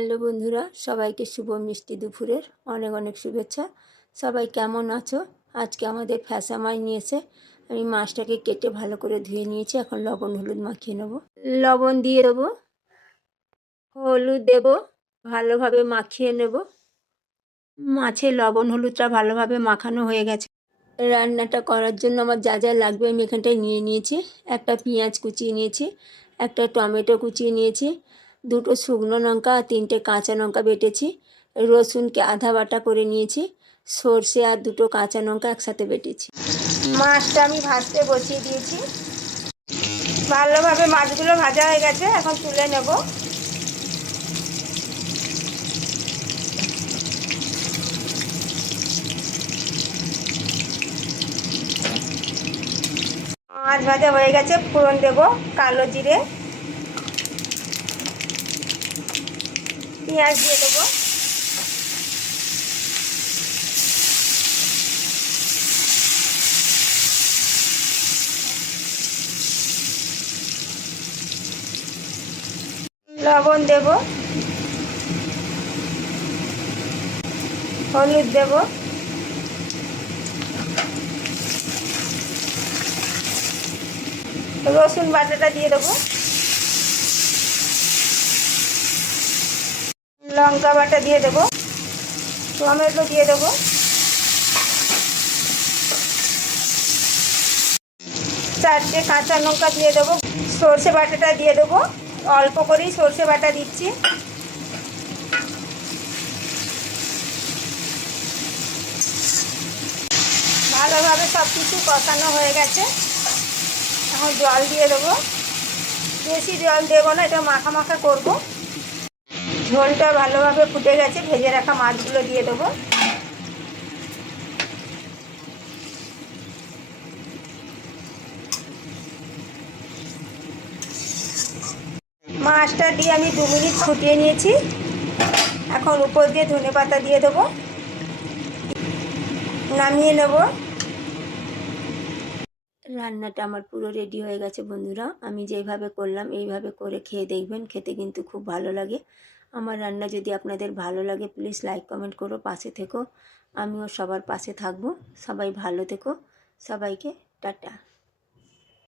Hello বন্ধুরা, সবাইকে শুভ মিষ্টি দুপুরের অনেক অনেক শুভেচ্ছা। সবাই কেমন আছো? আজকে আমাদের ফ্যাসা মাছ নিয়েছে। আমি মাছটাকে কেটে ভালো করে ধুয়ে নিয়েছি। এখন লবণ হলুদ মাখিয়ে নেবো। লবণ দিয়ে দেবো, হলুদ দেবো, ভালোভাবে মাখিয়ে নেব। মাছে লবণ হলুদটা ভালোভাবে মাখানো হয়ে গেছে। রান্নাটা করার জন্য আমার যা যা লাগবে আমি এখানটায় নিয়ে নিয়েছি। একটা পেঁয়াজ কুচিয়ে নিয়েছি, একটা টমেটো কুচিয়ে নিয়েছি, দুটো শুকনো লঙ্কা আর তিনটে কাঁচা লঙ্কা বেটেছি, রসুনকে আধা বাটা করে নিয়েছি, সর্ষে আর দুটো কাঁচা লঙ্কা একসাথে বেটেছি। মাছটা আমি ভাজতে বসিয়ে দিয়েছি। ভালোভাবে মাছগুলো ভাজা হয়ে গেছে, এখন তুলে নেব। মাছ ভাজা হয়ে গেছে, ফোড়ন দেব কালো জিরে, পেঁয়াজ দিয়ে দেবো, লবণ দেব, হলুদ দেব, রসুন বাটাটা দিয়ে দেবো, লঙ্কা বাটা দিয়ে দেবো, টমেটো দিয়ে দেবো, চারটে কাঁচা লঙ্কা দিয়ে দেবো, সর্ষে বাটাটা দিয়ে দেবো। অল্প করেই সর্ষে বাটা দিচ্ছি। ভালোভাবে সব কিছু কষানো হয়ে গেছে। এখন জল দিয়ে দেবো। বেশি জল দেবো না, এটা মাখা মাখা করবো। ঝোলটা ভালোভাবে ফুটে গেছে, ভেজে রাখা মাছগুলো দিয়ে দেবো। মাছটা দিয়ে আমি 2 মিনিট ফুটিয়ে নিয়েছি। এখন উপর দিয়ে ধনেপাতা দিয়ে দেবো, নামিয়ে নেব। রান্নাটা আমার পুরো রেডি হয়ে গেছে বন্ধুরা। আমি যেইভাবে করলাম এইভাবে করে খেয়ে দেখবেন, খেতে কিন্তু খুব ভালো লাগে। আমার রান্না যদি আপনাদের ভালো লাগে প্লিজ লাইক কমেন্ট করো, পাশে থেকো। আমিও সবার পাশে থাকবো। সবাই ভালো থেকো। সবাইকে টাটা।